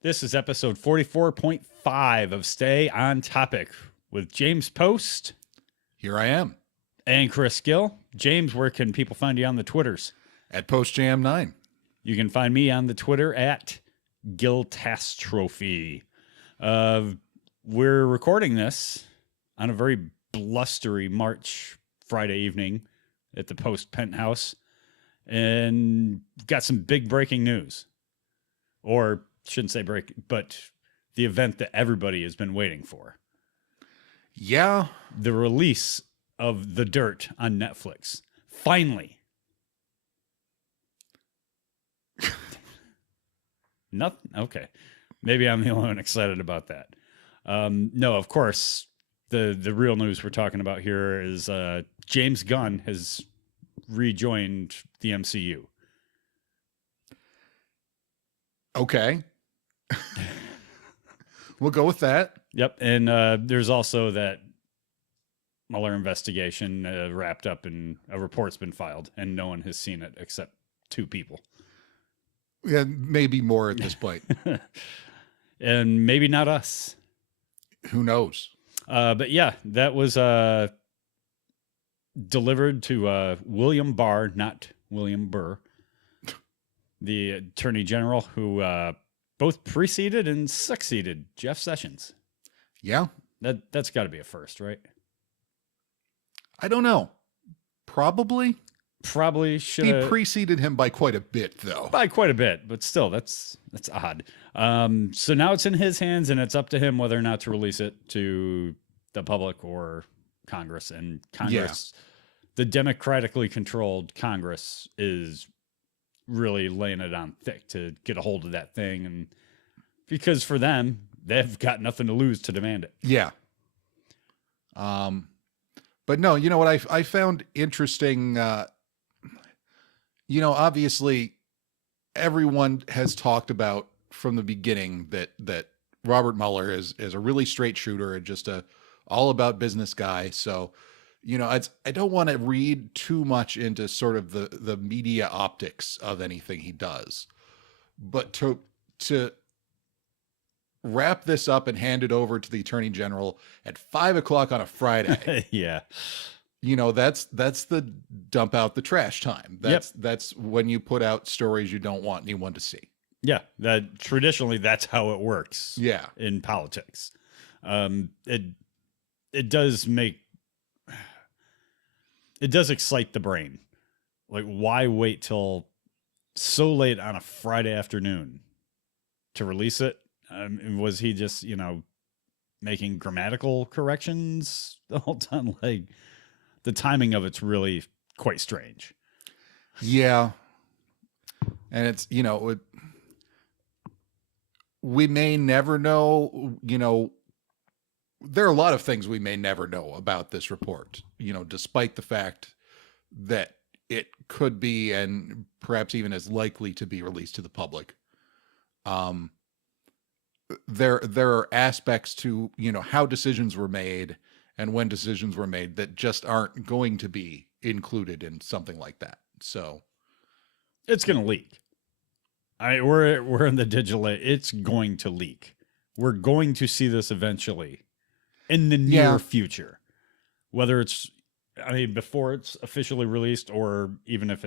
This is episode 44.5 of Stay on Topic with James Post Here I am and Chris Gill. James, where can people find you on the Twitters? at PostJam9. You can find me on the Twitter at Giltastrophe. We're recording this on a very blustery March Friday evening at the Post Penthouse, and got some big breaking news. Or shouldn't say break, but the event that everybody has been waiting for. Yeah. The release of The Dirt on Netflix. Finally. Nothing. Okay. Maybe I'm the only one excited about that. No, of course, the real news we're talking about here is James Gunn has rejoined the MCU. Okay. We'll go with that. Yep. And there's also that Mueller investigation wrapped up and a report's been filed, and no one has seen it except two people. Yeah, maybe more at this point. And maybe not us. Who knows? But yeah, that was delivered to William Barr, not William Burr, the Attorney General, who both preceded and succeeded Jeff Sessions. Yeah. That's got to be a first, right? I don't know. Probably Should he preceded him by quite a bit, though. By quite a bit, but still, that's odd. So now it's in his hands, and it's up to him whether or not to release it to the public or Congress. And Congress, the democratically controlled Congress, is really laying it on thick to get a hold of that thing, and because for them, they've got nothing to lose to demand it. Yeah. But no, you know what I found interesting, obviously everyone has talked about from the beginning that Robert Mueller is a really straight shooter and just a all about business guy. So, I don't want to read too much into sort of the media optics of anything he does, but to wrap this up and hand it over to the Attorney General at 5:00 on a Friday. Yeah. That's the dump out the trash time. That's when you put out stories you don't want anyone to see. Yeah. That traditionally that's how it works. Yeah. In politics. It does excite the brain. Like, why wait till so late on a Friday afternoon to release it? Was he just, making grammatical corrections the whole time? Like, the timing of it's really quite strange. Yeah. And it's, we may never know, there are a lot of things we may never know about this report, despite the fact that it could be and perhaps even as likely to be released to the public. There are aspects to, how decisions were made and when decisions were made that just aren't going to be included in something like that. So it's going to leak. We're in the digital age. It's going to leak. We're going to see this eventually in the near future, whether it's, before it's officially released, or even if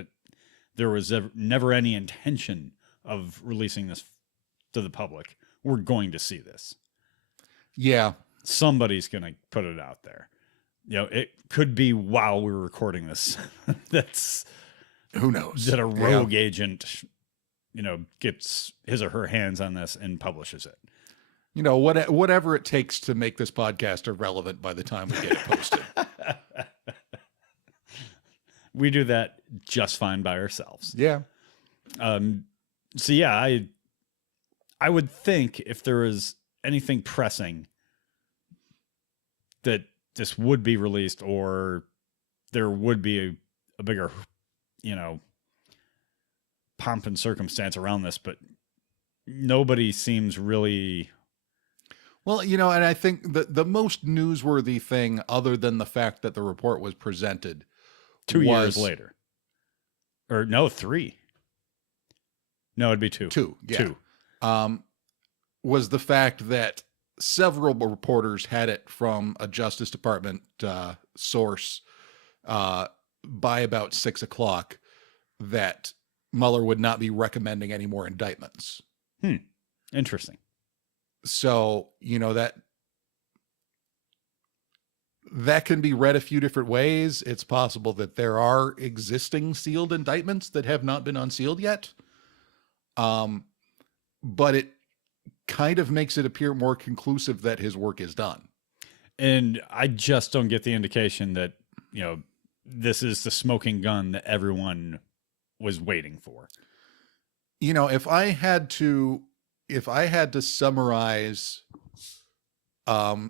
there was never any intention of releasing this to the public, we're going to see this. Yeah. Somebody's going to put it out there. It could be while we're recording this. That's, who knows, that a rogue agent, gets his or her hands on this and publishes it. Whatever it takes to make this podcast irrelevant by the time we get it posted. We do that just fine by ourselves. Yeah. So yeah, I would think if there was anything pressing that this would be released, or there would be a bigger, pomp and circumstance around this, but nobody seems really. Well, and I think the most newsworthy thing, other than the fact that the report was presented 2 years later, or no, 3. No, it'd be 2. 2. Yeah. 2. was the fact that several reporters had it from a Justice Department source by about 6 o'clock that Mueller would not be recommending any more indictments. Interesting. So, that can be read a few different ways. It's possible that there are existing sealed indictments that have not been unsealed yet. But it kind of makes it appear more conclusive that his work is done. And I just don't get the indication that, this is the smoking gun that everyone was waiting for. If I had to summarize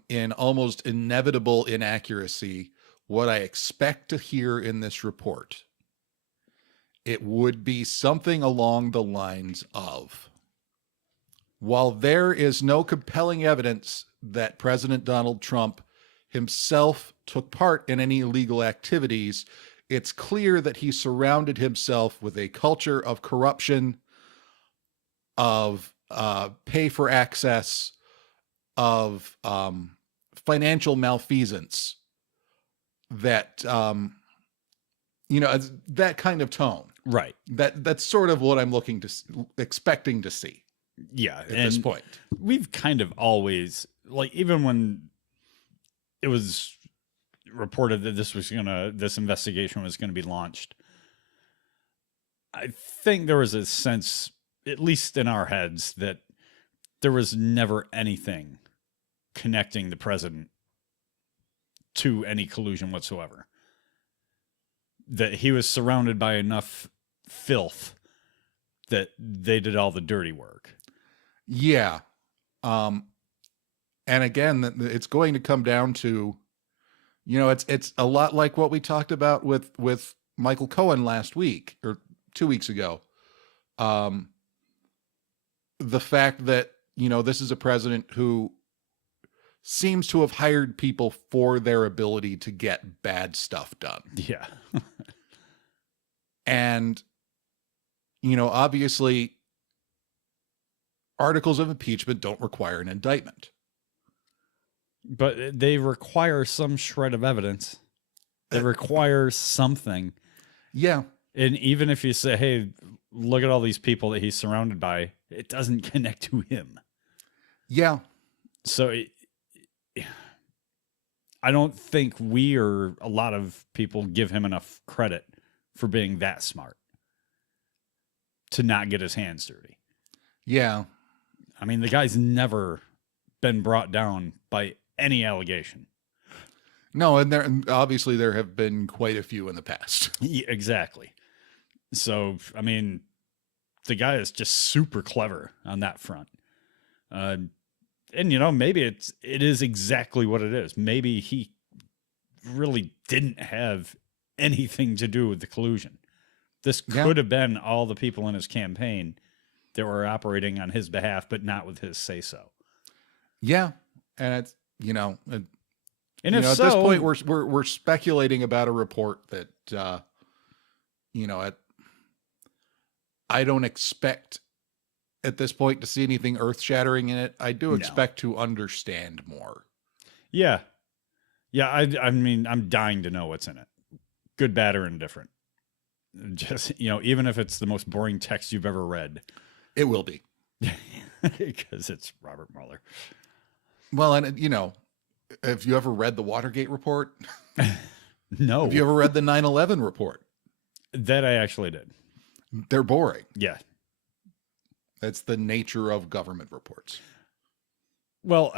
in almost inevitable inaccuracy what I expect to hear in this report, it would be something along the lines of, while there is no compelling evidence that President Donald Trump himself took part in any illegal activities, it's clear that he surrounded himself with a culture of corruption, of pay for access, of financial malfeasance, that that kind of tone. Right. That's sort of what I'm expecting to see. Yeah. At this point, we've kind of always, like, even when it was reported that this investigation was going to be launched, I think there was a sense, at least in our heads, that there was never anything connecting the president to any collusion whatsoever. That he was surrounded by enough filth that they did all the dirty work. Yeah. And again, it's going to come down to, it's a lot like what we talked about with Michael Cohen last week or 2 weeks ago. The fact that, this is a president who seems to have hired people for their ability to get bad stuff done. Yeah. And, obviously, articles of impeachment don't require an indictment. But they require some shred of evidence. They require something. Yeah. And even if you say, hey, look at all these people that he's surrounded by, it doesn't connect to him. Yeah. So I don't think we or a lot of people give him enough credit for being that smart to not get his hands dirty. Yeah. I mean, the guy's never been brought down by any allegation. No, and obviously there have been quite a few in the past. Yeah, exactly. So, I mean, the guy is just super clever on that front. And, maybe it is exactly what it is. Maybe he really didn't have anything to do with the collusion. This could have been all the people in his campaign that were operating on his behalf, but not with his say-so. Yeah. And it's, and if at so, this point we're speculating about a report that, I don't expect at this point to see anything earth-shattering in it. I do expect to understand more. Yeah. Yeah. I mean, I'm dying to know what's in it. Good, bad, or indifferent. Just, even if it's the most boring text you've ever read. It will be. Because it's Robert Mueller. Well, and, have you ever read the Watergate report? No. Have you ever read the 9/11 report? That I actually did. They're boring. Yeah. That's the nature of government reports. Well,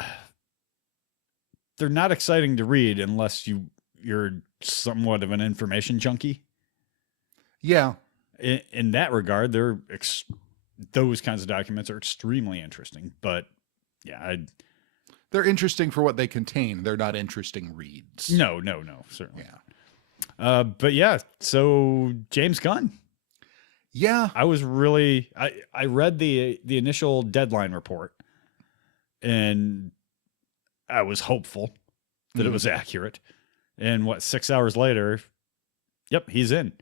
they're not exciting to read unless you're somewhat of an information junkie. Yeah. In that regard, those kinds of documents are extremely interesting. But yeah, they're interesting for what they contain. They're not interesting reads. No, certainly. Yeah. But yeah, so James Gunn. Yeah. I was really, I read the initial deadline report and I was hopeful that it was accurate. And 6 hours later, yep, he's in.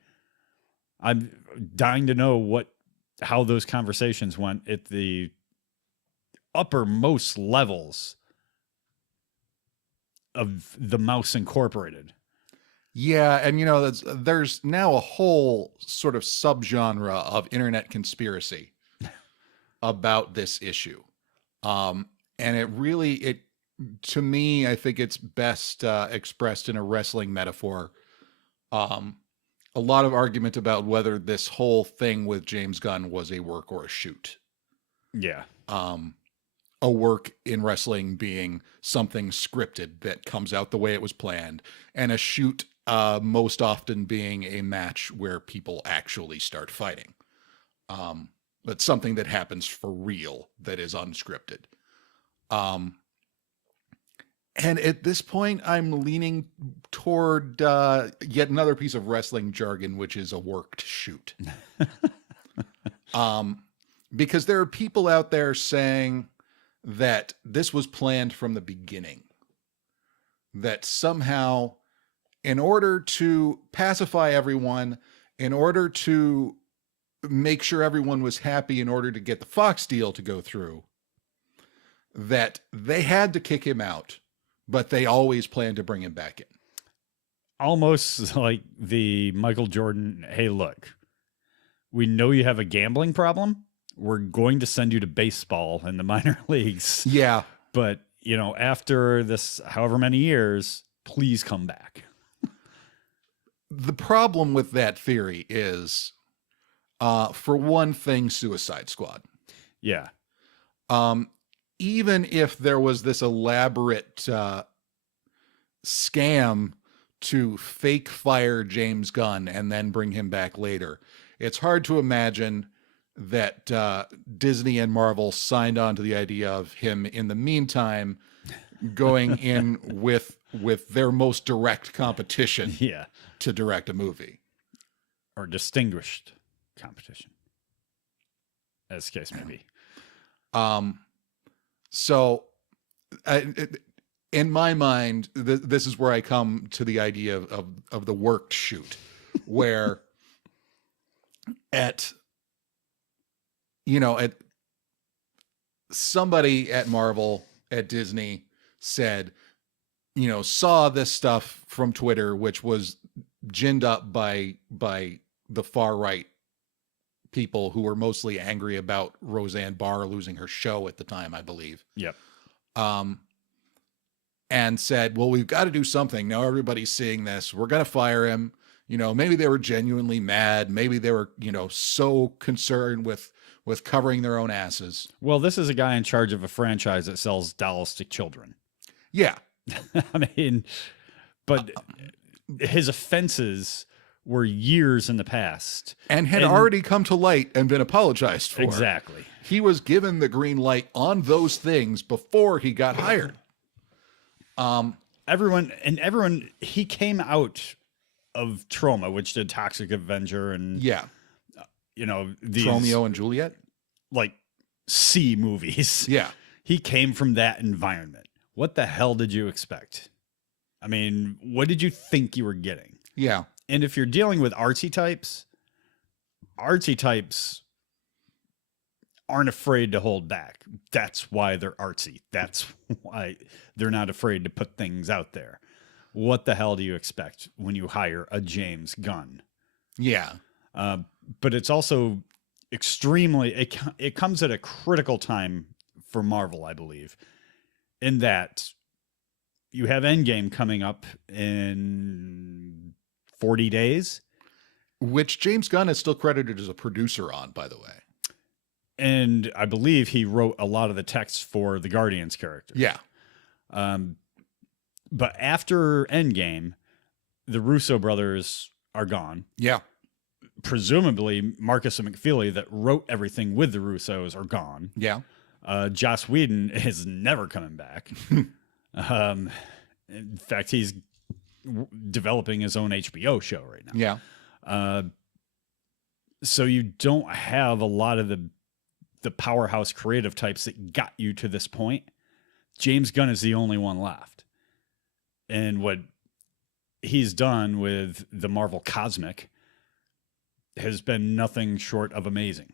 I'm dying to know how those conversations went at the uppermost levels of the Mouse Incorporated. Yeah, and there's now a whole sort of subgenre of internet conspiracy about this issue. And it to me, I think it's best expressed in a wrestling metaphor. A lot of argument about whether this whole thing with James Gunn was a work or a shoot. Yeah. A work in wrestling being something scripted that comes out the way it was planned, and a shoot most often being a match where people actually start fighting. But something that happens for real that is unscripted. And at this point, I'm leaning toward yet another piece of wrestling jargon, which is a worked shoot. Because there are people out there saying that this was planned from the beginning. That somehow, in order to pacify everyone, in order to make sure everyone was happy, in order to get the Fox deal to go through, that they had to kick him out, but they always planned to bring him back in. Almost like the Michael Jordan, hey, look, we know you have a gambling problem. We're going to send you to baseball in the minor leagues. Yeah. But, after this, however many years, please come back. The problem with that theory is, for one thing, Suicide Squad. Yeah. Even if there was this elaborate scam to fake fire James Gunn and then bring him back later, it's hard to imagine that Disney and Marvel signed on to the idea of him in the meantime going in with their most direct competition to direct a movie. Or distinguished competition, as the case may be. So in my mind, this is where I come to the idea of the worked shoot, where at somebody at Marvel, at Disney said, saw this stuff from Twitter, which was ginned up by the far right people who were mostly angry about Roseanne Barr losing her show at the time, I believe. Yep. And said, well, we've got to do something. Now everybody's seeing this. We're going to fire him. Maybe they were genuinely mad. Maybe they were, so concerned with covering their own asses. Well, this is a guy in charge of a franchise that sells dolls to children. Yeah. I mean, but his offenses were years in the past. And had already come to light and been apologized for. Exactly. He was given the green light on those things before he got hired. Everyone, he came out of Trauma, which did Toxic Avenger and these Romeo and Juliet, like C movies. Yeah. He came from that environment. What the hell did you expect? I mean, what did you think you were getting? Yeah. And if you're dealing with artsy types aren't afraid to hold back. That's why they're artsy. That's why they're not afraid to put things out there. What the hell do you expect when you hire a James Gunn? Yeah. But it's also extremely, it comes at a critical time for Marvel, I believe, in that you have Endgame coming up in 40 days. Which James Gunn is still credited as a producer on, by the way. And I believe he wrote a lot of the text for the Guardians characters. Yeah. But after Endgame, the Russo brothers are gone. Yeah. Presumably, Marcus and McFeely that wrote everything with the Russos are gone. Yeah. Joss Whedon is never coming back. In fact, he's developing his own HBO show right now. Yeah. So you don't have a lot of the powerhouse creative types that got you to this point. James Gunn is the only one left. And what he's done with the Marvel Cosmic has been nothing short of amazing.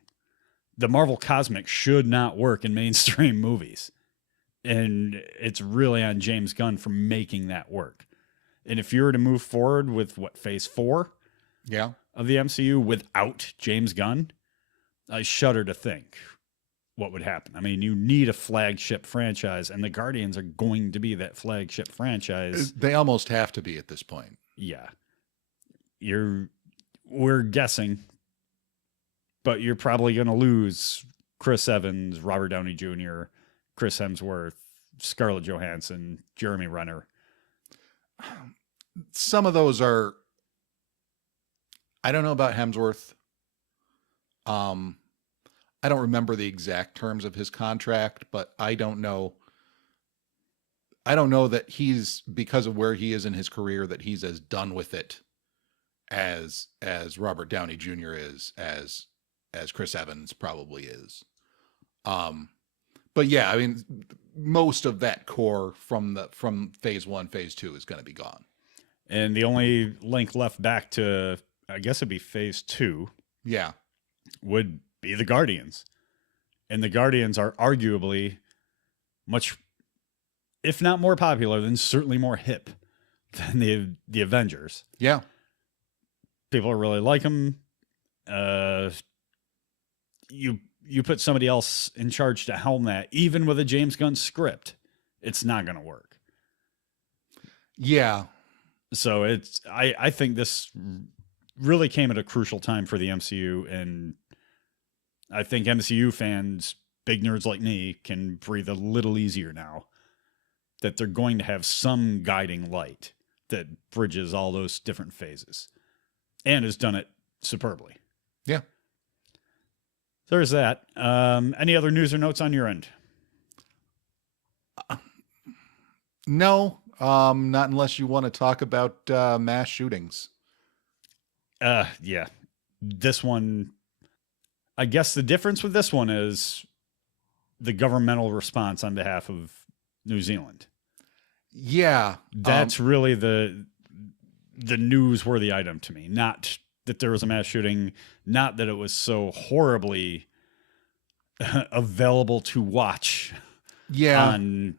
the Marvel Cosmic should not work in mainstream movies. And it's really on James Gunn for making that work. And if you were to move forward with phase 4 Yeah. of the MCU without James Gunn, I shudder to think what would happen. I mean, you need a flagship franchise, and the Guardians are going to be that flagship franchise. They almost have to be at this point. Yeah. We're guessing, but you're probably going to lose Chris Evans, Robert Downey Jr., Chris Hemsworth, Scarlett Johansson, Jeremy Renner. Some of those are, I don't know about Hemsworth. I don't remember the exact terms of his contract, but I don't know that he's, because of where he is in his career, that he's as done with it as Robert Downey Jr. is, as Chris Evans probably is. But yeah, I mean, most of that core from phase 1, phase 2 is going to be gone. And the only link left back to, I guess it'd be phase 2. Yeah. Would be the Guardians. And the Guardians are arguably much, if not more popular, then certainly more hip than the Avengers. Yeah. People really like them. You put somebody else in charge to helm that, even with a James Gunn script, it's not going to work. Yeah. So I think this really came at a crucial time for the MCU, and I think MCU fans, big nerds like me, can breathe a little easier now that they're going to have some guiding light that bridges all those different phases, and has done it superbly. Yeah. There's that. Any other news or notes on your end? No, not unless you want to talk about mass shootings. Yeah. This one, I guess the difference with this one is the governmental response on behalf of New Zealand. Yeah. That's really the newsworthy item to me. Not that there was a mass shooting, not that it was so horribly available to watch on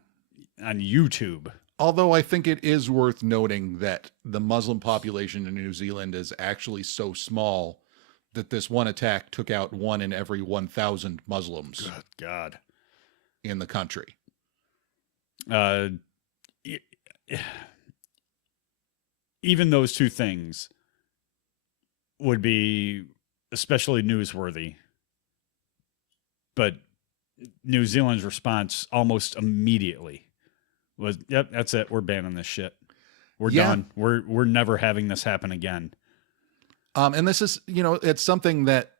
YouTube. Although I think it is worth noting that the Muslim population in New Zealand is actually so small that this one attack took out 1 in every 1,000 Muslims. Good God. In the country. Even those two things would be especially newsworthy. But New Zealand's response almost immediately was, yep, that's it. We're banning this shit. We're done. We're never having this happen again. And this is, it's something that,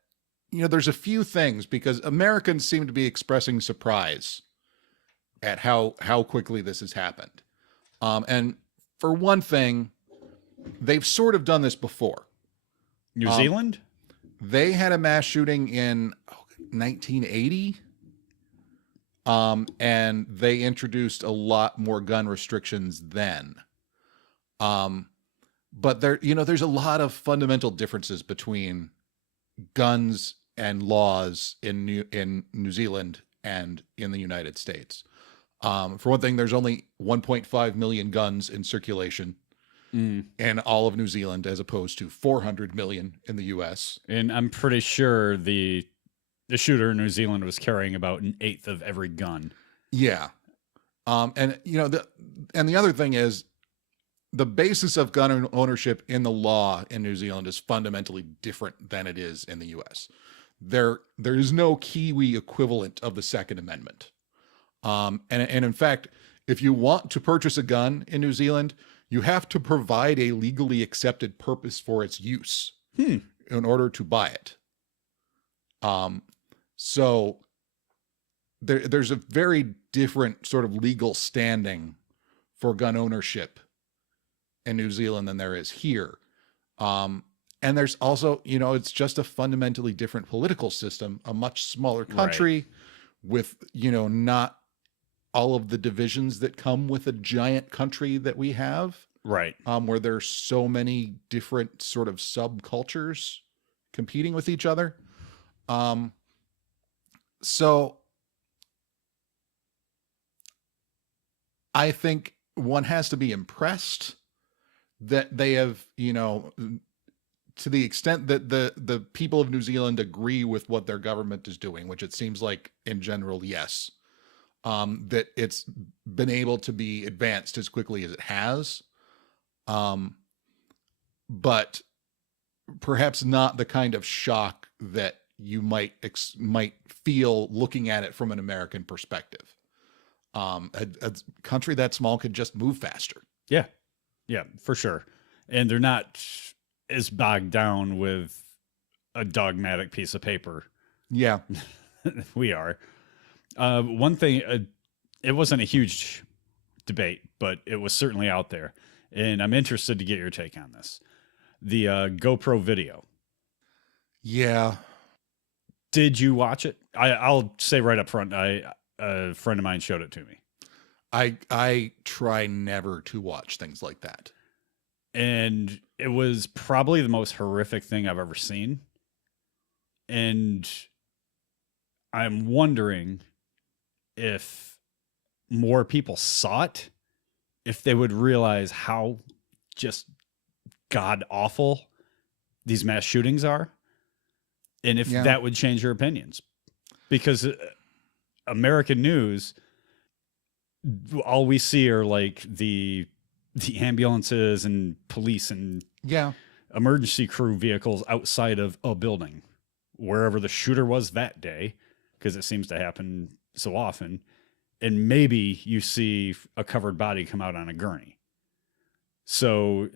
there's a few things, because Americans seem to be expressing surprise at how quickly this has happened. And for one thing, they've sort of done this before. New Zealand? They had a mass shooting in 1980. And they introduced a lot more gun restrictions then. But there's a lot of fundamental differences between guns and laws in New Zealand and in the United States. For one thing, there's only 1.5 million guns in circulation in all of New Zealand, as opposed to 400 million in the U.S. And I'm pretty sure the shooter in New Zealand was carrying about 1/8 of every gun. Yeah. And the other thing is, the basis of gun ownership in the law in New Zealand is fundamentally different than it is in the U.S. There is no Kiwi equivalent of the Second Amendment. And in fact, if you want to purchase a gun in New Zealand, you have to provide a legally accepted purpose for its use in order to buy it. So there's a very different sort of legal standing for gun ownership in New Zealand than there is here. And there's also, it's just a fundamentally different political system, a much smaller country with, not all of the divisions that come with a giant country that we have. Right. Where there's so many different sort of subcultures competing with each other. So I think one has to be impressed that they have, to the extent that the people of New Zealand agree with what their government is doing, which it seems like in general, yes, that it's been able to be advanced as quickly as it has. But perhaps not the kind of shock that you might feel looking at it from an American perspective. A country that small could just move faster. Yeah. Yeah, for sure. And they're not as bogged down with a dogmatic piece of paper. Yeah. We are. One thing, it wasn't a huge debate, but it was certainly out there. And I'm interested to get your take on this. The GoPro video. Yeah. Did you watch it? I'll say right up front, a friend of mine showed it to me. I try never to watch things like that. And it was probably the most horrific thing I've ever seen. And I'm wondering if more people saw it, if they would realize how just god awful these mass shootings are, and if that would change your opinions. Because American news, all we see are like the ambulances and police and emergency crew vehicles outside of a building, wherever the shooter was that day, because it seems to happen so often. And maybe you see a covered body come out on a gurney. So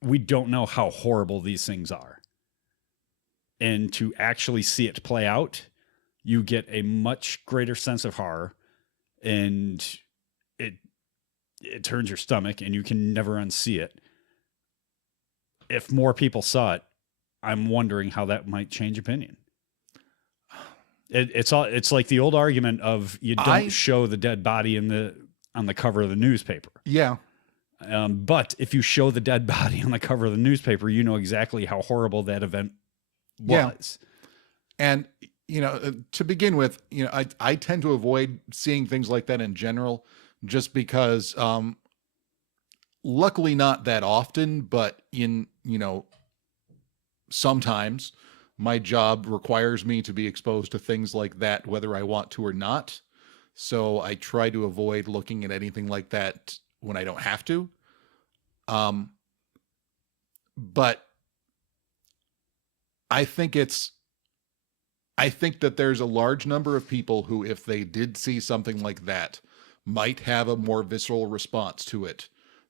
we don't know how horrible these things are. And to actually see it play out, you get a much greater sense of horror, and it turns your stomach, and you can never unsee it. If more people saw it, I'm wondering how that might change opinion. It's like the old argument of you don't show the dead body on the cover of the newspaper. Yeah. But if you show the dead body on the cover of the newspaper, you know exactly how horrible that event was. Yeah. And, to begin with, I tend to avoid seeing things like that in general, just because, luckily not that often, but sometimes my job requires me to be exposed to things like that, whether I want to or not. So I try to avoid looking at anything like that when I don't have to. But I think that there's a large number of people who, if they did see something like that, might have a more visceral response to it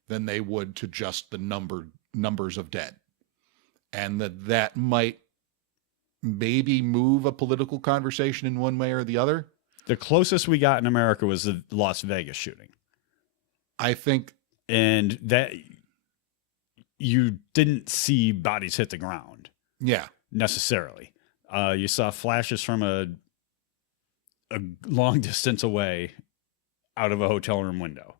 than they would to just the numbers of dead. And that might maybe move a political conversation in one way or the other. The closest we got in America was the Las Vegas shooting, I think. And that you didn't see bodies hit the ground. Yeah. Necessarily. You saw flashes from a long distance away out of a hotel room window,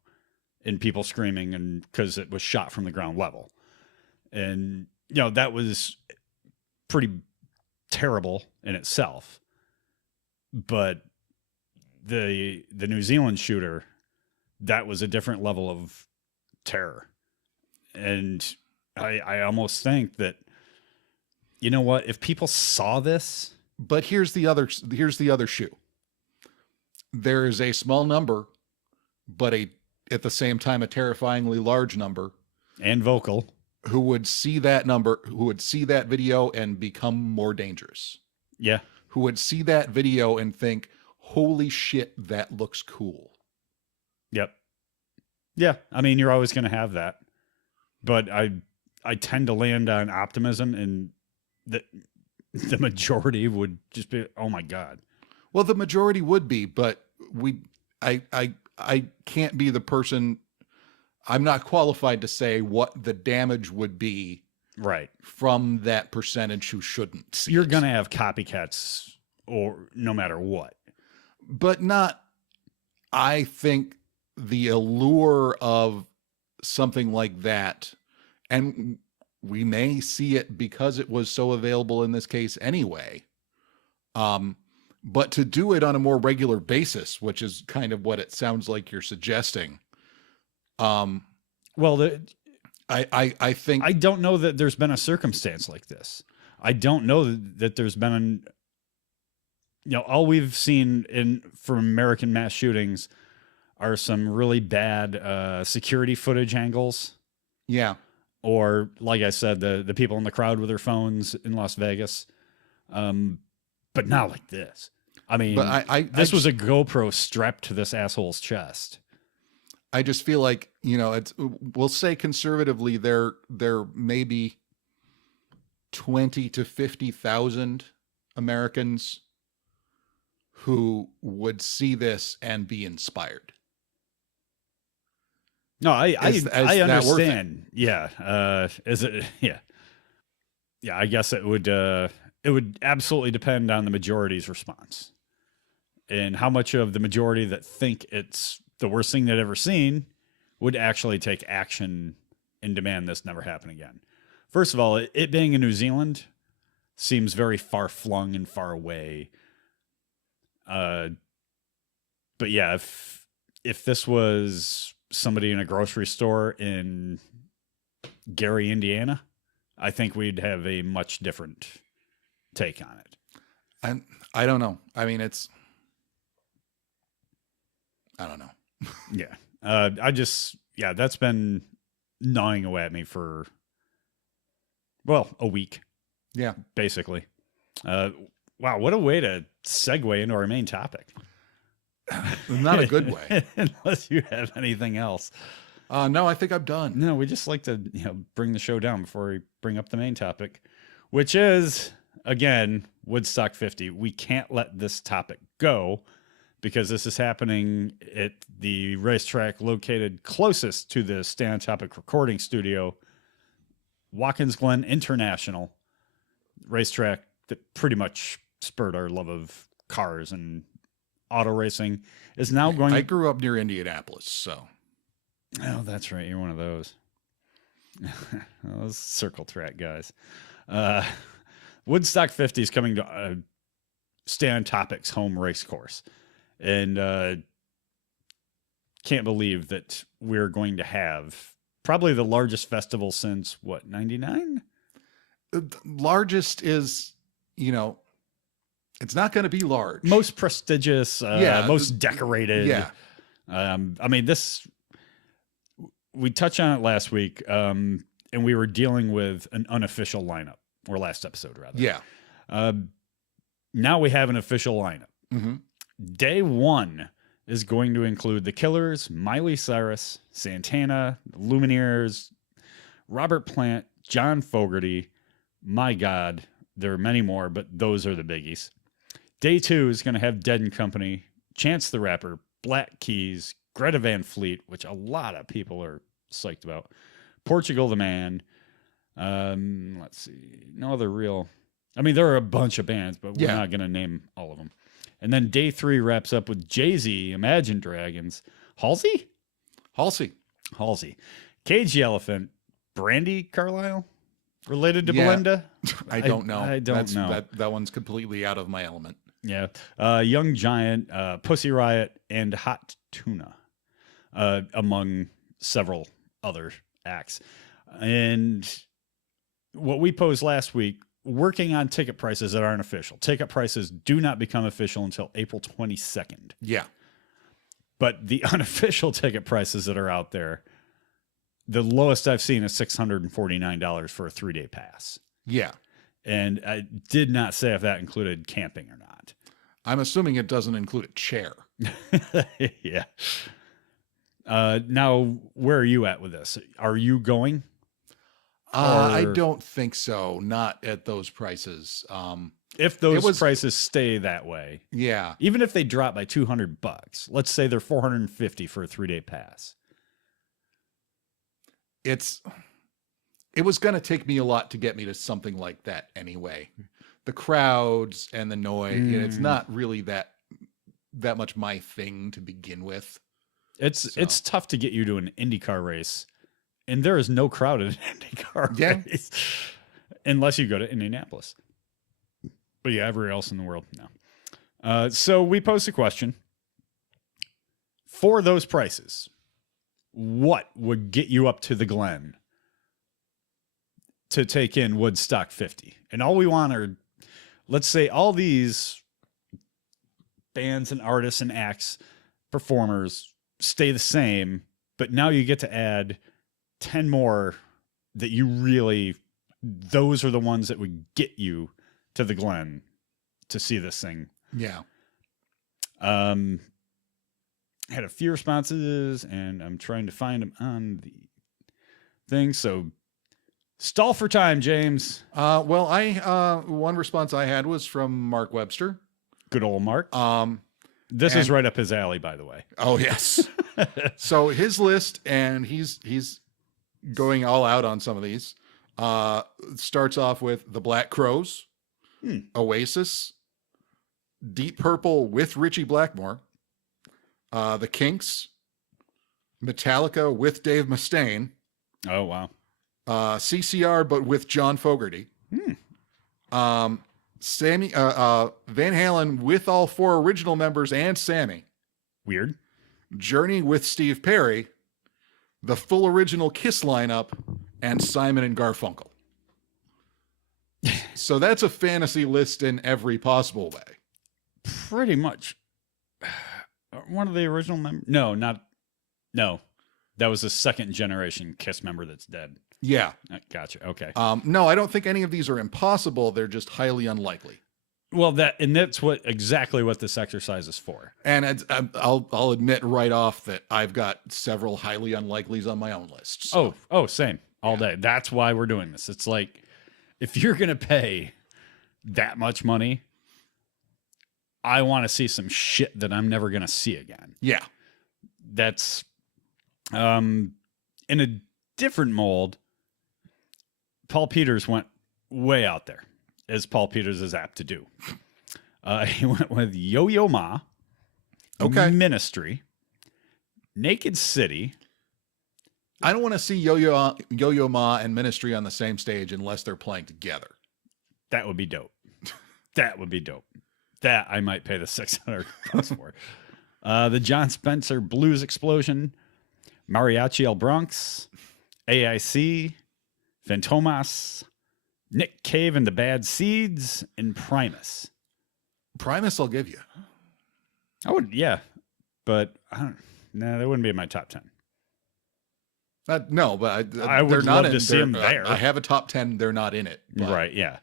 and people screaming, and because it was shot from the ground level. And, that was pretty terrible in itself. But the New Zealand shooter, that was a different level of terror. And I almost think that, you know what, if people saw this. But here's the other shoe. There is a small number, but at the same time a terrifyingly large number, and vocal, who would see that video and become more dangerous. Yeah. Who would see that video and think, holy shit, that looks cool. Yep. Yeah. I mean, you're always going to have that, but I tend to land on optimism, and the majority would just be, oh my God. Well, the majority would be, but I can't be the person. I'm not qualified to say what the damage would be, right, from that percentage who shouldn't see You're it. going to have copycats, or no matter what. But not, I think the allure of something like that, and we may see it because it was so available in this case anyway, but to do it on a more regular basis, which is kind of what it sounds like you're suggesting. Well, I think I don't know that there's been a circumstance like this. I don't know that there's been all we've seen from American mass shootings are some really bad security footage angles. Yeah. Or like I said, the people in the crowd with their phones in Las Vegas. But not like this. I mean, but this was a GoPro strapped to this asshole's chest. I just feel like, we'll say conservatively there may be 20 to 50,000 Americans who would see this and be inspired. No, I understand. Yeah. Is it? Yeah. Yeah. I guess it would absolutely depend on the majority's response and how much of the majority that think it's the worst thing they'd ever seen would actually take action and demand this never happen again. First of all, it being in New Zealand seems very far flung and far away. But yeah, if this was somebody in a grocery store in Gary, Indiana, I think we'd have a much different take on it. And I don't know. I mean, I don't know. Yeah. That's been gnawing away at me for, a week. Yeah. Basically. Wow. What a way to segue into our main topic. Not a good way. Unless you have anything else. No, I think I'm done. No, we just like to, bring the show down before we bring up the main topic, which is, again, Woodstock 50. We can't let this topic go because this is happening at the racetrack located closest to the Stay on Topic recording studio, Watkins Glen International racetrack that pretty much spurred our love of cars and auto racing is now going. I grew up near Indianapolis, so. Oh, that's right. You're one of those. Those circle track guys. Woodstock 50 is coming to Stay on Topic's home race course. And can't believe that we're going to have probably the largest festival since, 99? The largest is, it's not going to be large. Most prestigious, most decorated. Yeah. I mean, we touched on it last week, and we were dealing with an unofficial lineup, or last episode, rather. Yeah. Now we have an official lineup. Mm-hmm. Day one is going to include The Killers, Miley Cyrus, Santana, Lumineers, Robert Plant, John Fogerty. My God, there are many more, but those are the biggies. Day two is going to have Dead and Company, Chance the Rapper, Black Keys, Greta Van Fleet, which a lot of people are psyched about, Portugal the Man. Let's see. No other real. I mean, there are a bunch of bands, but we're not going to name all of them. And then day three wraps up with Jay-Z, Imagine Dragons, Halsey, Cage the Elephant, Brandy Carlisle, related to Belinda. I don't know. I don't know. That one's completely out of my element. Yeah. Young Giant, Pussy Riot, and Hot Tuna, among several other acts. And what we posed last week, working on ticket prices that aren't official. Ticket prices do not become official until April 22nd. Yeah. But the unofficial ticket prices that are out there, the lowest I've seen is $649 for a 3-day pass. Yeah. And I did not say if that included camping or not. I'm assuming it doesn't include a chair. Yeah. Now, where are you at with this? Are you going? I don't think so. Not at those prices. If those prices stay that way. Yeah. Even if they drop by $200, let's say they're $450 for a 3-day pass. It was going to take me a lot to get me to something like that anyway. The crowds and the noise, it's not really that much my thing to begin with. It's tough to get you to an IndyCar race, and there is no crowd at an IndyCar race unless you go to Indianapolis. But yeah, everywhere else in the world, no. So we posed a question. For those prices, what would get you up to the Glen to take in Woodstock 50? And all we want are, let's say, all these bands and artists and acts, performers stay the same, but now you get to add 10 more that you really, those are the ones that would get you to the Glen to see this thing. Yeah. Had a few responses, and I'm trying to find them on the thing. So stall for time, James. Well, one response I had was from Mark Webster. Good old Mark. This is right up his alley, by the way. Oh yes. So his list, and he's going all out on some of these. Starts off with the Black Crowes, Oasis, Deep Purple with Richie Blackmore, the Kinks, Metallica with Dave Mustaine. Oh wow. CCR but with John Fogerty. Sammy Van Halen with all 4 original members and Sammy. Weird. Journey with Steve Perry, the full original Kiss lineup, and Simon and Garfunkel. So that's a fantasy list in every possible way. Pretty much. One of the original members? No. That was a second generation Kiss member that's dead. Yeah. Gotcha. Okay. No, I don't think any of these are impossible. They're just highly unlikely. Well, that's exactly what this exercise is for. And I'll admit right off that I've got several highly unlikelies on my own list. So. Oh, same. All day. That's why we're doing this. It's like, if you're going to pay that much money, I want to see some shit that I'm never going to see again. Yeah. That's in a different mold. Paul Peters went way out there, as Paul Peters is apt to do. He went with Yo-Yo Ma, okay, Ministry, Naked City. I don't want to see Yo-Yo Ma and Ministry on the same stage unless they're playing together. That would be dope. That would be dope. That I might pay the $600 for. The John Spencer Blues Explosion, Mariachi El Bronx, AIC, Fantomas, Nick Cave and the Bad Seeds, and Primus. Primus I'll give you. I would, yeah. But I don't, nah, that wouldn't be in my top 10. No, but I would love to see them there. I have a top 10. They're not in it. But. Right, yeah.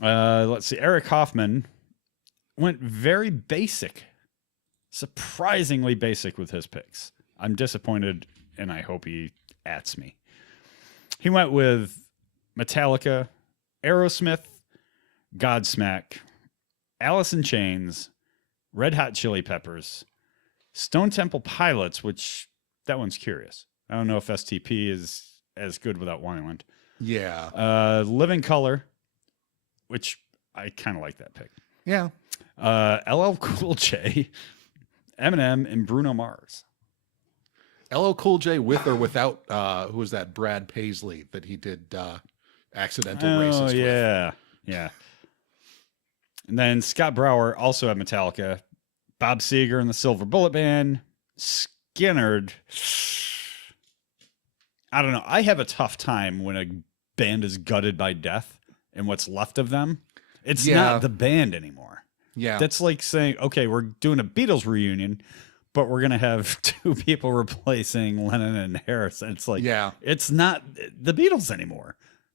Let's see. Eric Hoffman went very basic. Surprisingly basic with his picks. I'm disappointed, and I hope he ats me. He went with Metallica, Aerosmith, Godsmack, Alice in Chains, Red Hot Chili Peppers, Stone Temple Pilots, which that one's curious. I don't know if STP is as good without Wyland. Yeah. Living Color, which I kind of like that pick. Yeah. LL Cool J, Eminem, and Bruno Mars. LL Cool J with or without, who was that? Brad Paisley that he did Accidental Racist with. Yeah. Yeah. And then Scott Brower also had Metallica, Bob Seger and the Silver Bullet Band, Skinnerd. I don't know. I have a tough time when a band is gutted by death and what's left of them. It's not the band anymore. Yeah. That's like saying, okay, we're doing a Beatles reunion, but we're going to have 2 people replacing Lennon and Harrison. It's like, it's not the Beatles anymore.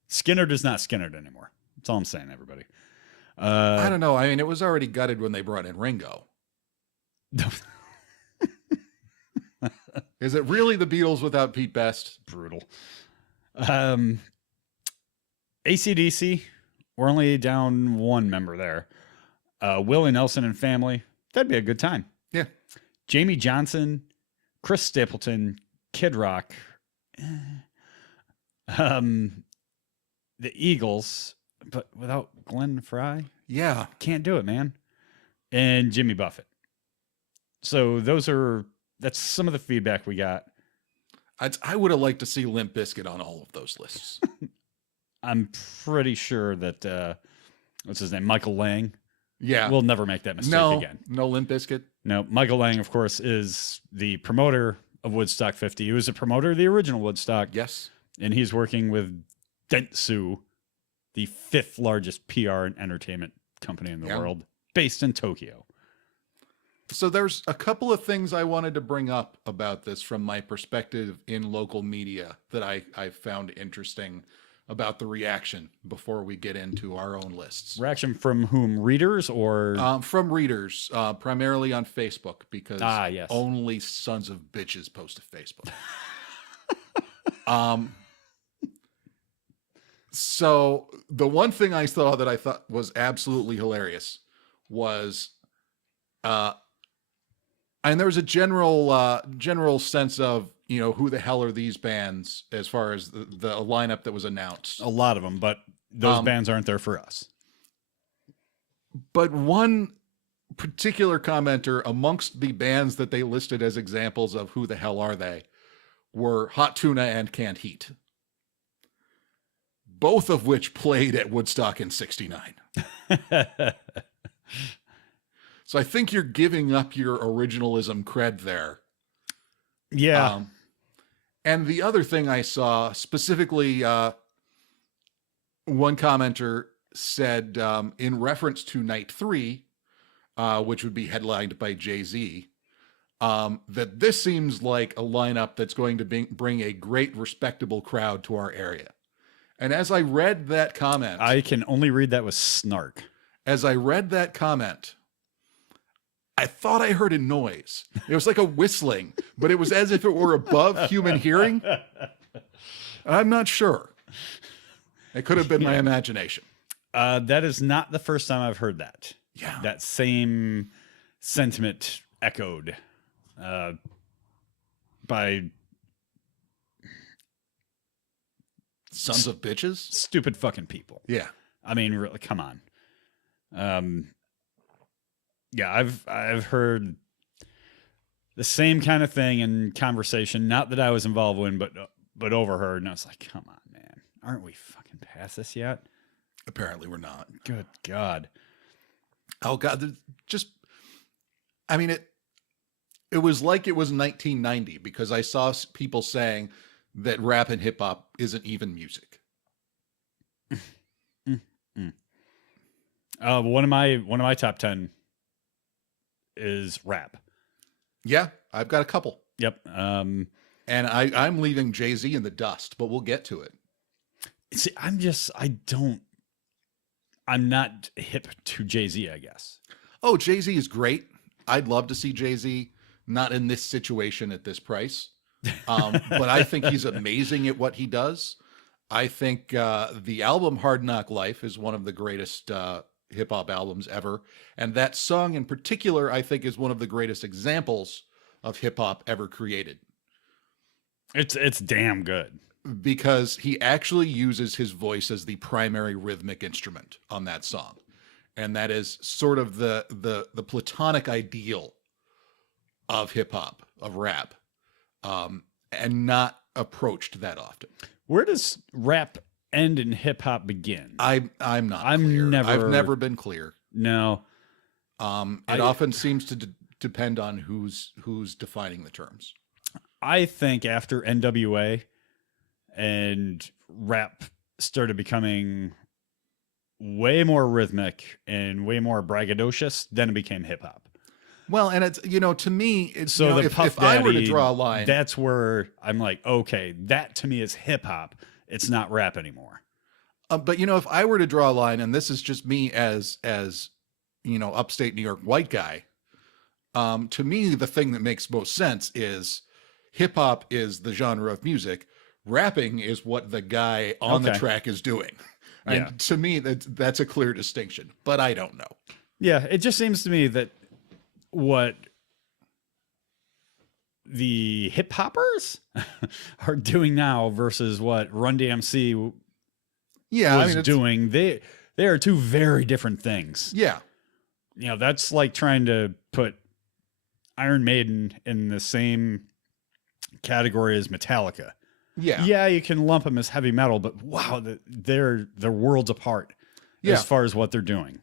Skinnerd is not Skinnerd anymore. That's all I'm saying, everybody. I don't know. I mean, it was already gutted when they brought in Ringo. Is it really the Beatles without Pete Best? Brutal. AC/DC, we're only down 1 member there. Willie Nelson and Family, that'd be a good time. Yeah. Jamie Johnson, Chris Stapleton, Kid Rock, the Eagles, but without Glenn Fry. Yeah. Can't do it, man. And Jimmy Buffett. So that's some of the feedback we got. I would have liked to see Limp Bizkit on all of those lists. I'm pretty sure that, what's his name? Michael Lang Yeah. We'll never make that mistake No, again. no Limp Bizkit. No, Michael Lang, of course, is the promoter of Woodstock 50. He was a promoter of the original Woodstock. Yes. And he's working with Dentsu, the 5th largest PR and entertainment company in the world, based in Tokyo. So there's a couple of things I wanted to bring up about this from my perspective in local media that I found interesting about the reaction before we get into our own lists. Reaction from whom? Readers or? From readers, primarily on Facebook, because yes. only sons of bitches post to Facebook. So the one thing I saw that I thought was absolutely hilarious was, and there was a general sense of, you know, who the hell are these bands as far as the lineup that was announced. A lot of them, but those bands aren't there for us. But one particular commenter amongst the bands that they listed as examples of who the hell are they were Hot Tuna and Canned Heat, both of which played at Woodstock in '69. So I think you're giving up your originalism cred there. Yeah. And the other thing I saw, specifically, one commenter said, in reference to Night 3, which would be headlined by Jay-Z, that this seems like a lineup that's going to bring a great, respectable crowd to our area. And as I read that comment... I can only read that with snark. As I read that comment, I thought I heard a noise. It was like a whistling, but it was as if it were above human hearing. I'm not sure. It could have been my imagination. That is not the first time I've heard that. Yeah. That same sentiment echoed by sons of bitches? Stupid fucking people. Yeah. I mean, really, come on. Yeah, I've heard the same kind of thing in conversation, not that I was involved in, but overheard, and I was like, come on, man. Aren't we fucking past this yet? Apparently we're not. Good God. Oh God, I mean, it was like it was 1990 because I saw people saying that rap and hip hop isn't even music. One of my top 10 is rap. Yeah, I've got a couple. Yep. And I'm leaving Jay-Z in the dust, but we'll get to it. See, I'm not hip to Jay-Z, I guess. Oh, Jay-Z is great. I'd love to see Jay-Z, not in this situation at this price. But I think he's amazing at what he does. I think the album Hard Knock Life is one of the greatest hip hop albums ever. And that song in particular, I think, is one of the greatest examples of hip hop ever created. It's damn good. Because he actually uses his voice as the primary rhythmic instrument on that song. And that is sort of the platonic ideal of hip hop, of rap, and not approached that often. Where does rap end and hip hop begin? I'm not clear. I've never been clear. No. It often seems to depend on who's defining the terms. I think after NWA and rap started becoming way more rhythmic and way more braggadocious, then it became hip hop. Well, and it's, to me, it's, so if I were to draw a line, that's where I'm like, okay, that to me is hip hop. It's not rap anymore. But if I were to draw a line, and this is just me as upstate New York white guy, to me, the thing that makes most sense is hip hop is the genre of music. Rapping is what the guy on the track is doing. And Yeah. to me, that's a clear distinction, but I don't know. Yeah, it just seems to me that what the hip hoppers are doing now versus what Run DMC was doing, they are two very different things. Yeah. That's like trying to put Iron Maiden in the same category as Metallica. Yeah. Yeah, you can lump them as heavy metal, but wow, they're worlds apart as far as what they're doing.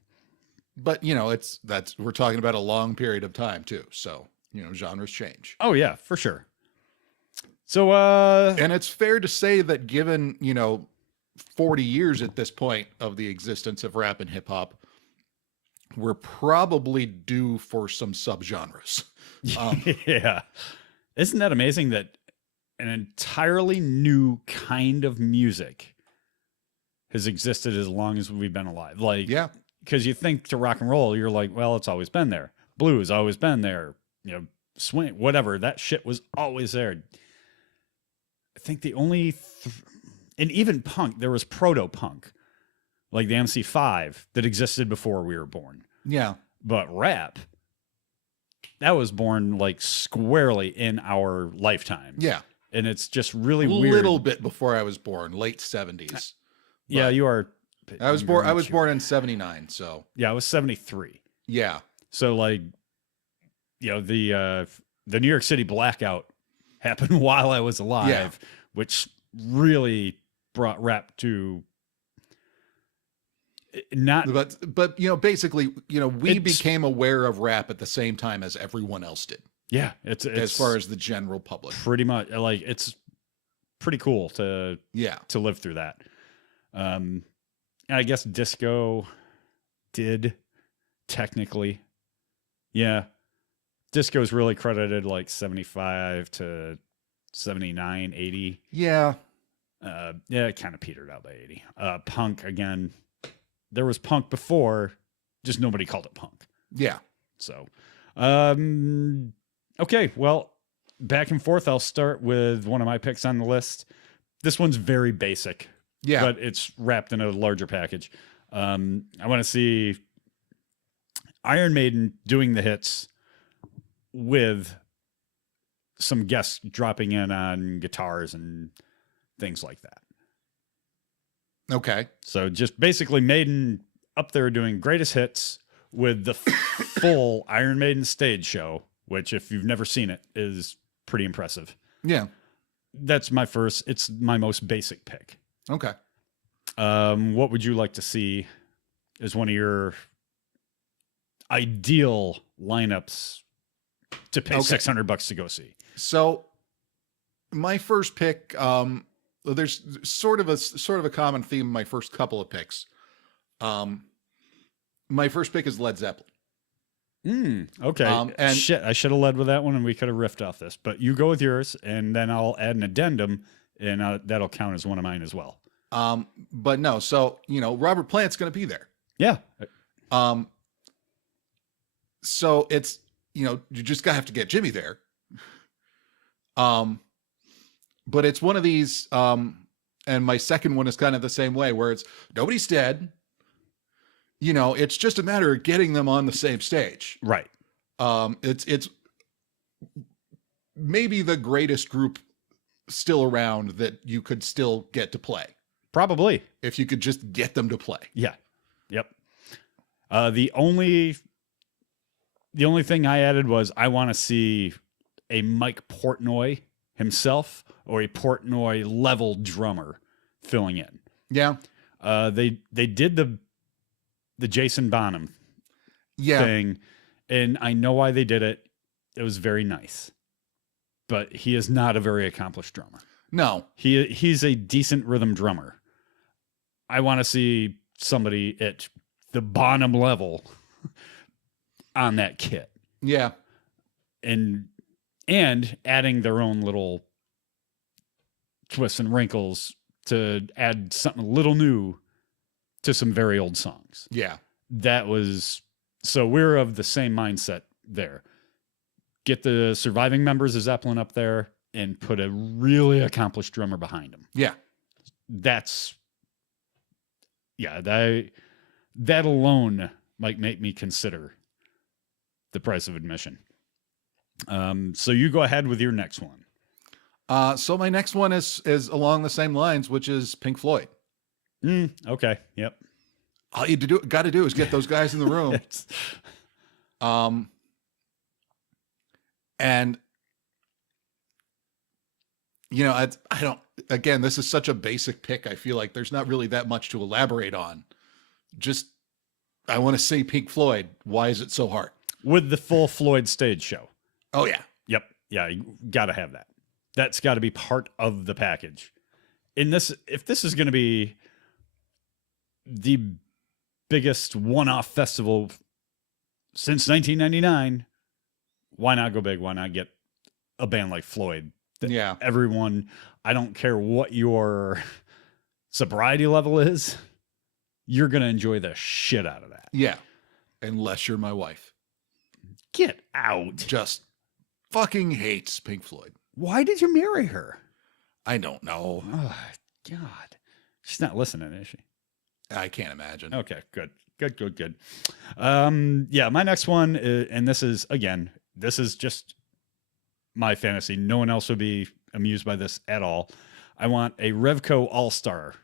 but we're talking about a long period of time too. So, genres change. Oh yeah, for sure. So, And it's fair to say that given, 40 years at this point of the existence of rap and hip hop, we're probably due for some subgenres. Yeah. Isn't that amazing that an entirely new kind of music has existed as long as we've been alive? Like, Yeah. because you think to rock and roll, you're like, well, it's always been there. Blues always been there. Swing, whatever. That shit was always there. I think the only, and even punk, there was proto punk, like the MC5 that existed before we were born. Yeah. But rap, that was born like squarely in our lifetime. Yeah. And it's just really a weird. little bit before I was born, late 70s. Yeah, you are. I was born in 79, so. Yeah, I was 73. Yeah. So like, the New York City blackout happened while I was alive, which really brought rap to not. But basically, we became aware of rap at the same time as everyone else did. Yeah, it's as far as the general public. Pretty much, like it's pretty cool to live through that. I guess disco did technically, disco is really credited like 75 to 79, 80. Yeah. It kind of petered out by 80. Punk, again, there was punk before, just nobody called it punk. Yeah. So, okay, well, back and forth, I'll start with one of my picks on the list. This one's very basic, but it's wrapped in a larger package. I want to see Iron Maiden doing the hits with some guests dropping in on guitars and things like that. Okay. So just basically Maiden up there doing greatest hits with the full Iron Maiden stage show, which if you've never seen it is pretty impressive. Yeah. That's it's my most basic pick. Okay. What would you like to see as one of your ideal lineups to pay $600 to go see? So my first pick, there's sort of a common theme in my first couple of picks. My first pick is Led Zeppelin. Okay. And shit, I should have led with that one and we could have riffed off this, but you go with yours and then I'll add an addendum and that'll count as one of mine as well. But no, so, Robert Plant's going to be there. Yeah. So it's, you just have to get Jimmy there. But it's one of these, and my second one is kind of the same way where it's nobody's dead. It's just a matter of getting them on the same stage. Right. It's maybe the greatest group still around that you could still get to play. Probably. If you could just get them to play. Yeah. Yep. The only thing I added was I want to see a Mike Portnoy himself or a Portnoy level drummer filling in. Yeah. They did the Jason Bonham thing, and I know why they did it. It was very nice. But he is not a very accomplished drummer. No. He's a decent rhythm drummer. I want to see somebody at the Bonham level on that kit. Yeah. And adding their own little twists and wrinkles to add something a little new to some very old songs. Yeah. So we're of the same mindset there. Get the surviving members of Zeppelin up there and put a really accomplished drummer behind them. Yeah. That alone might make me consider the price of admission. So you go ahead with your next one. So my next one is along the same lines, which is Pink Floyd. Okay. Yep. All you got to do is get those guys in the room. And I don't, again, this is such a basic pick. I feel like there's not really that much to elaborate on. Just I want to see Pink Floyd. Why is it so hard? With the full Floyd stage show. Oh, yeah. Yep. Yeah, you got to have that. That's got to be part of the package. If this is going to be the biggest one-off festival since 1999, why not go big? Why not get a band like Floyd? Yeah. Everyone, I don't care what your sobriety level is, you're going to enjoy the shit out of that. Yeah. Unless you're my wife. Get out. Just fucking hates Pink Floyd. Why did you marry her? I don't know. Oh, God. She's not listening, is she? I can't imagine. Okay, good. Yeah, my next one, and this is just my fantasy. No one else would be amused by this at all. I want a Revco All-Star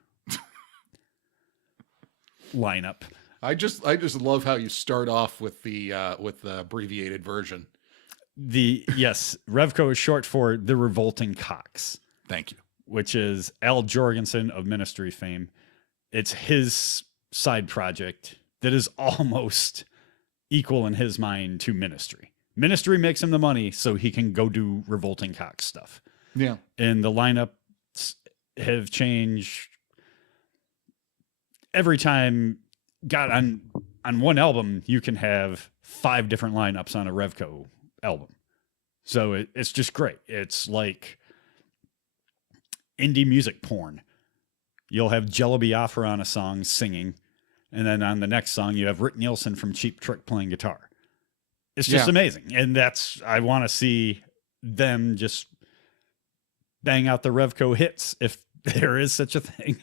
lineup. I just love how you start off with the abbreviated version. Yes, Revco is short for the Revolting Cocks. Thank you. Which is Al Jorgensen of Ministry fame. It's his side project that is almost equal in his mind to Ministry. Ministry makes him the money so he can go do Revolting Cocks stuff. Yeah. And the lineups have changed every time. God, on one album, you can have 5 different lineups on a Revco album. So it's just great. It's like indie music porn. You'll have Jello Biafra on a song singing, and then on the next song, you have Rick Nielsen from Cheap Trick playing guitar. It's just amazing. And I want to see them just bang out the Revco hits, if there is such a thing.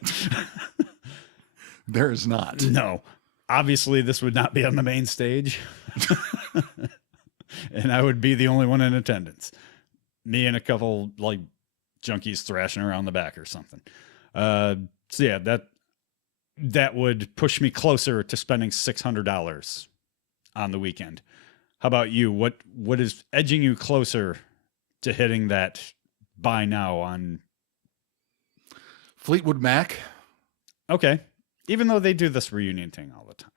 There is not. No. Obviously, this would not be on the main stage. And I would be the only one in attendance. Me and a couple like junkies thrashing around the back or something. So yeah, that would push me closer to spending $600 on the weekend. How about you? What is edging you closer to hitting that buy now on Fleetwood Mac? Okay. Even though they do this reunion thing all the time.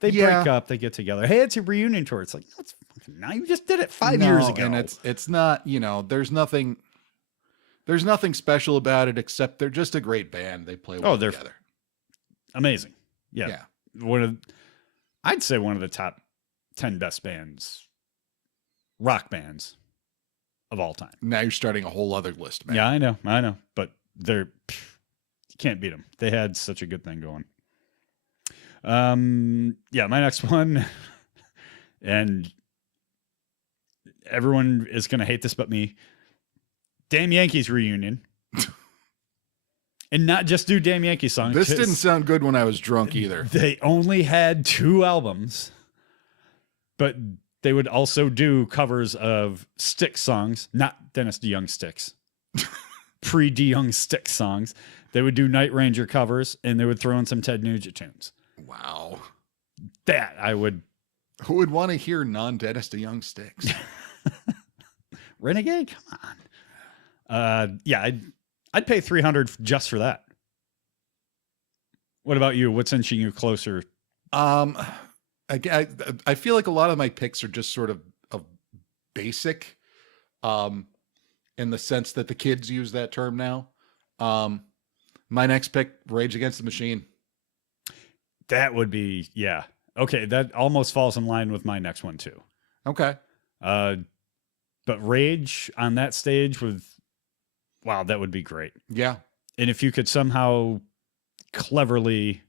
They break up, they get together. Hey, it's a reunion tour. It's like, no, it's fucking now. You just did it 5 years ago. And it's not, there's nothing special about it except they're just a great band. They play well together. Amazing. Yeah. I'd say one of the top 10 best bands, rock bands of all time. Now you're starting a whole other list, man. Yeah, I know. But you can't beat them. They had such a good thing going. Yeah, my next one, and everyone is going to hate this but me. Damn Yankees reunion. And not just do Damn Yankee songs. This didn't sound good when I was drunk either. They only had 2 albums, but they would also do covers of Styx songs, not Dennis DeYoung Styx, pre-DeYoung Styx songs. They would do Night Ranger covers, and they would throw in some Ted Nugent tunes. Wow. That I would. Who would want to hear non-Dennis DeYoung Styx? Renegade? Come on. Yeah, I'd pay $300 just for that. What about you? What's inching you closer? I feel like a lot of my picks are just sort of basic, in the sense that the kids use that term now. My next pick, Rage Against the Machine. That would be, yeah. Okay, that almost falls in line with my next one too. Okay. But Rage on that stage wow, that would be great. Yeah. And if you could somehow cleverly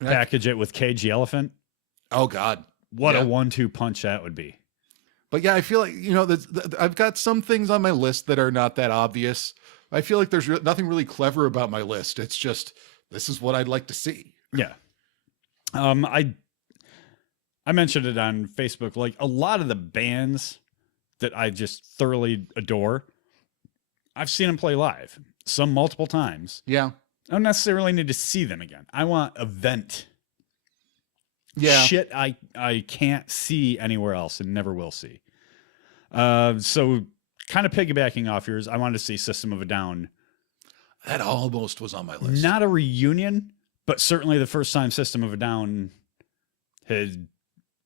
package it with Cage the Elephant. Oh God. What a 1-2 punch that would be. But yeah, I feel like, I've got some things on my list that are not that obvious. I feel like there's nothing really clever about my list. It's just, this is what I'd like to see. Yeah. I mentioned it on Facebook. Like a lot of the bands that I just thoroughly adore, I've seen them play live, some multiple times. Yeah. I don't necessarily need to see them again. I want event. Yeah. Shit I can't see anywhere else and never will see. So kind of piggybacking off yours, I wanted to see System of a Down. That almost was on my list. Not a reunion, but certainly the first time System of a Down had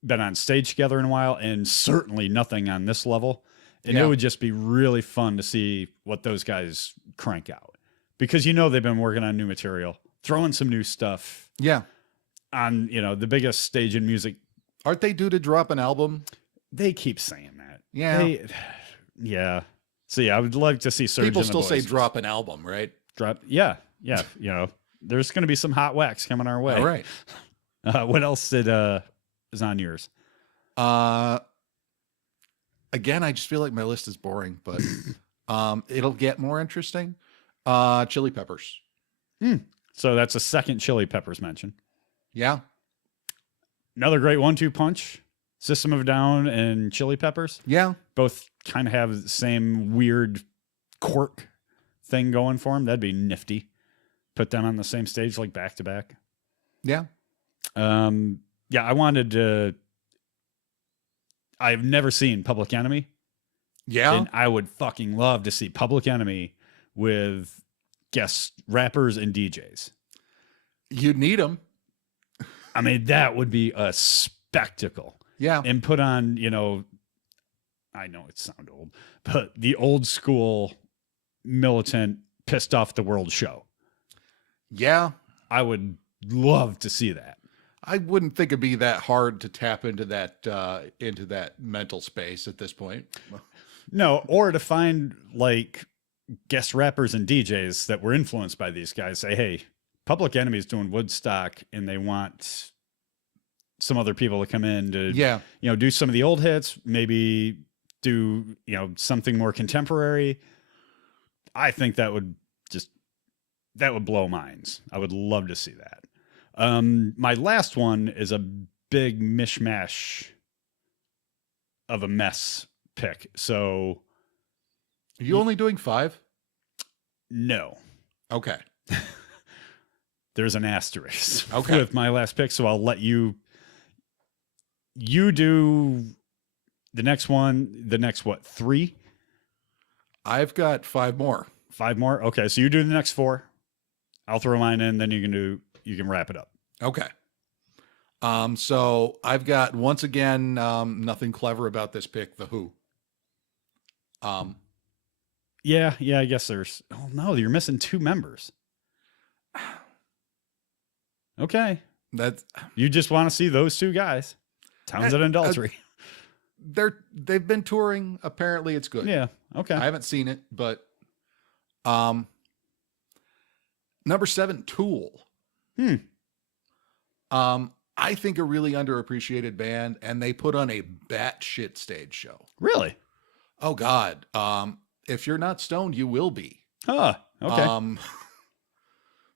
been on stage together in a while, and certainly nothing on this level. And Yeah. it would just be really fun to see what those guys crank out, because they've been working on new material, throwing some new stuff Yeah. on the biggest stage in music. Aren't they due to drop an album? They keep saying that. Yeah. Yeah. So yeah, I would like to see Surge. People and the still say Boys drop an album, right? drop. Yeah. There's going to be some hot wax coming our way. All right. What else is on yours? Again, I just feel like my list is boring, but it'll get more interesting. Chili Peppers. So that's a second Chili Peppers mention. Yeah. Another great 1-2 punch. System of a Down and Chili Peppers. Yeah. Both kind of have the same weird quirk thing going for them. That'd be nifty. Put them on the same stage, like back to back. Yeah. Yeah, I wanted to. I've never seen Public Enemy. Yeah. And I would fucking love to see Public Enemy with guest rappers and DJs. You'd need them. I mean, that would be a spectacle. Yeah. And put on, I know it sounds old, but the old school militant pissed off the world show. Yeah. I would love to see that. I wouldn't think it'd be that hard to tap into that mental space at this point. No, or to find like guest rappers and DJs that were influenced by these guys. Say, hey, Public Enemy's doing Woodstock and they want some other people to come in to, do some of the old hits, maybe do, something more contemporary. I think that would blow minds. I would love to see that. My last one is a big mishmash of a mess pick. So are you only doing 5? No. Okay. There's an asterisk okay. with my last pick. So I'll let you do the next one, the next, 3? I've got 5 more. 5 more. Okay. So you do the next 4. I'll throw mine in, then you can wrap it up. Okay. So I've got, once again, nothing clever about this pick, The Who. Yeah, I guess there's, oh no, you're missing 2 members. Okay. You just want to see those 2 guys. Townsend and Daltrey. They've been touring. Apparently it's good. Yeah. Okay. I haven't seen it, but, number 7, Tool. I think a really underappreciated band, and they put on a batshit stage show. Really? Oh God. If you're not stoned, you will be. Oh, okay.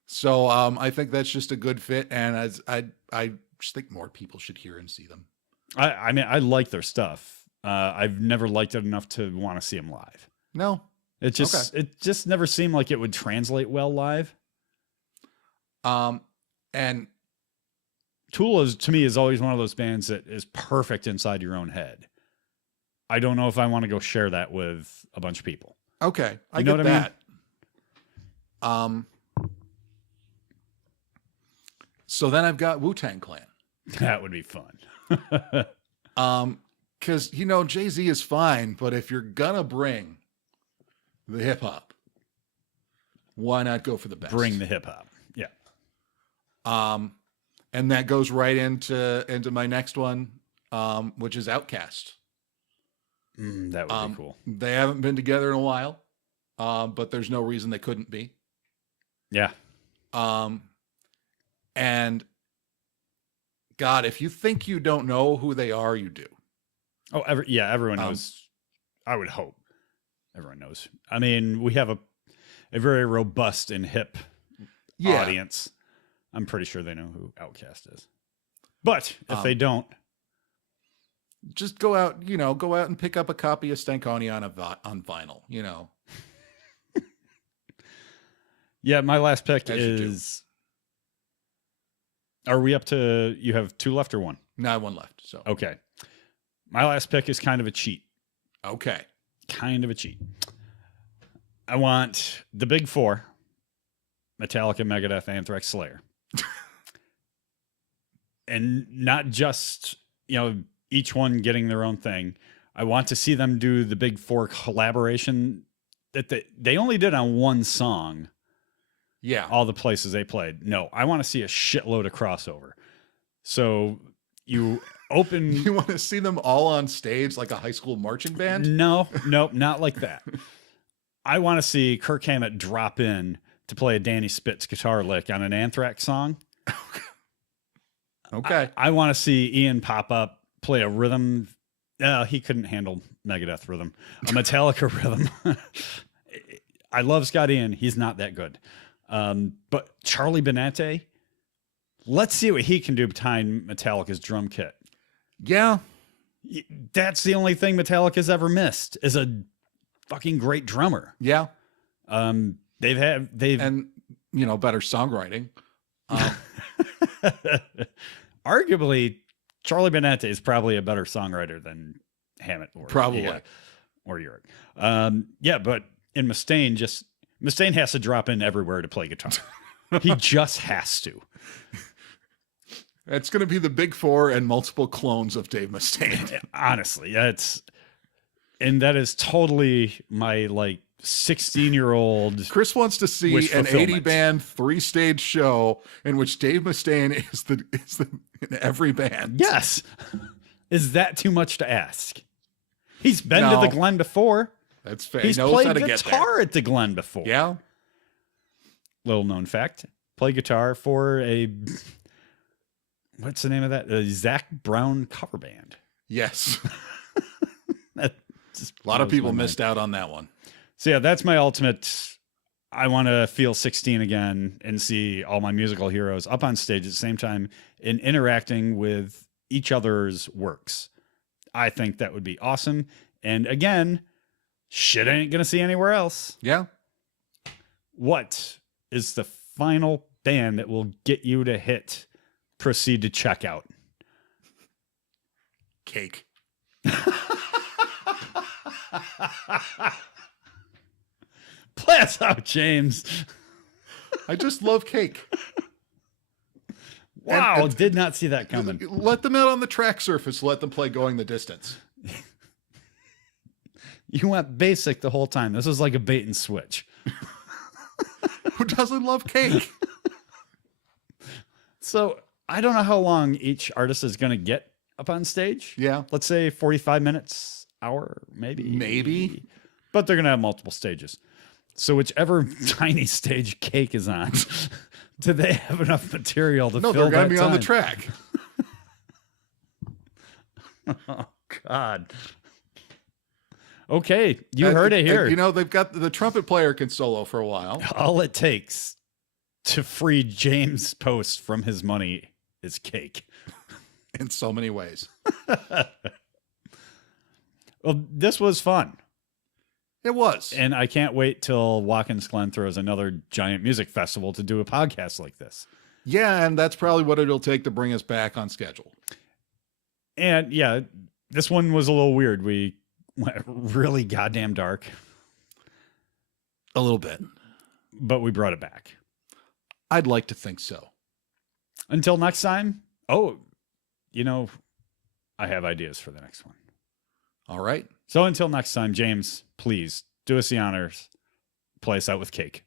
So I think that's just a good fit, and I just think more people should hear and see them. I mean, I like their stuff. I've never liked it enough to want to see them live. No. It just never seemed like it would translate well live. And Tool to me is always one of those bands that is perfect inside your own head. I don't know if I want to go share that with a bunch of people. Okay. I know get what that. I mean? So then I've got Wu-Tang Clan. That would be fun. Cause Jay-Z is fine, but if you're gonna bring the hip hop, why not go for the best? Bring the hip hop. Yeah. And that goes right into my next one, which is Outkast. That would be cool. They haven't been together in a while, but there's no reason they couldn't be. Yeah. And God, if you think you don't know who they are, you do. Oh, everyone knows. I would hope everyone knows. I mean, we have a very robust and hip audience. I'm pretty sure they know who Outkast is. But if they don't, just go out and pick up a copy of Stankonia on vinyl, Yeah, my last pick is. Are we up to? You have 2 left or 1? No, I have 1 left. So okay, my last pick is kind of a cheat. Okay, kind of a cheat. I want the big 4: Metallica, Megadeth, Anthrax, Slayer. and not just, each one getting their own thing. I want to see them do the big four collaboration that they only did on one song. Yeah. All the places they played. No, I want to see a shitload of crossover. So you open. You want to see them all on stage like a high school marching band? No, not like that. I want to see Kirk Hammett drop in to play a Danny Spitz guitar lick on an Anthrax song. Okay. I want to see Ian pop up, play a rhythm. He couldn't handle Megadeth rhythm, a Metallica rhythm. I love Scott Ian. He's not that good. But Charlie Benante, let's see what he can do behind Metallica's drum kit. Yeah. That's the only thing Metallica's ever missed is a fucking great drummer. Yeah. They've and better songwriting. Arguably, Charlie Benante is probably a better songwriter than Hammett or York. Yeah, but in Mustaine has to drop in everywhere to play guitar. He just has to. It's going to be the big four and multiple clones of Dave Mustaine. Honestly, that is totally my 16-year-old. Chris wants to see an 80-band 3-stage show in which Dave Mustaine is the in every band. Yes. Is that too much to ask? He's been to the Glen before. That's fair. He's played guitar at the Glen before. Yeah. Little known fact. Play guitar for what's the name of that? A Zach Brown cover band. Yes. A lot of people missed out on that one. So yeah, that's my ultimate. I want to feel 16 again and see all my musical heroes up on stage at the same time and interacting with each other's works. I think that would be awesome. And again, shit I ain't going to see anywhere else. Yeah. What is the final band that will get you to hit proceed to checkout? Cake. Play us out, James. I just love Cake. Wow, did not see that coming. Let them out on the track surface. Let them play Going the Distance. You went basic the whole time. This was like a bait and switch. Who doesn't love Cake? So I don't know how long each artist is going to get up on stage. Yeah. Let's say 45 minutes, hour, maybe. Maybe. But they're going to have multiple stages. So whichever tiny stage Cake is on, do they have enough material to fill that time? No, they're going to be on the track. Oh, God. Okay, you heard it here. They've got the trumpet player can solo for a while. All it takes to free James Post from his money is Cake. In so many ways. Well, this was fun. It was. And I can't wait till Watkins Glen throws another giant music festival to do a podcast like this. Yeah, and that's probably what it'll take to bring us back on schedule. And yeah, this one was a little weird. We went really goddamn dark. A little bit. But we brought it back. I'd like to think so. Until next time. Oh, I have ideas for the next one. All right. So until next time, James, please do us the honors. Play us out with Cake.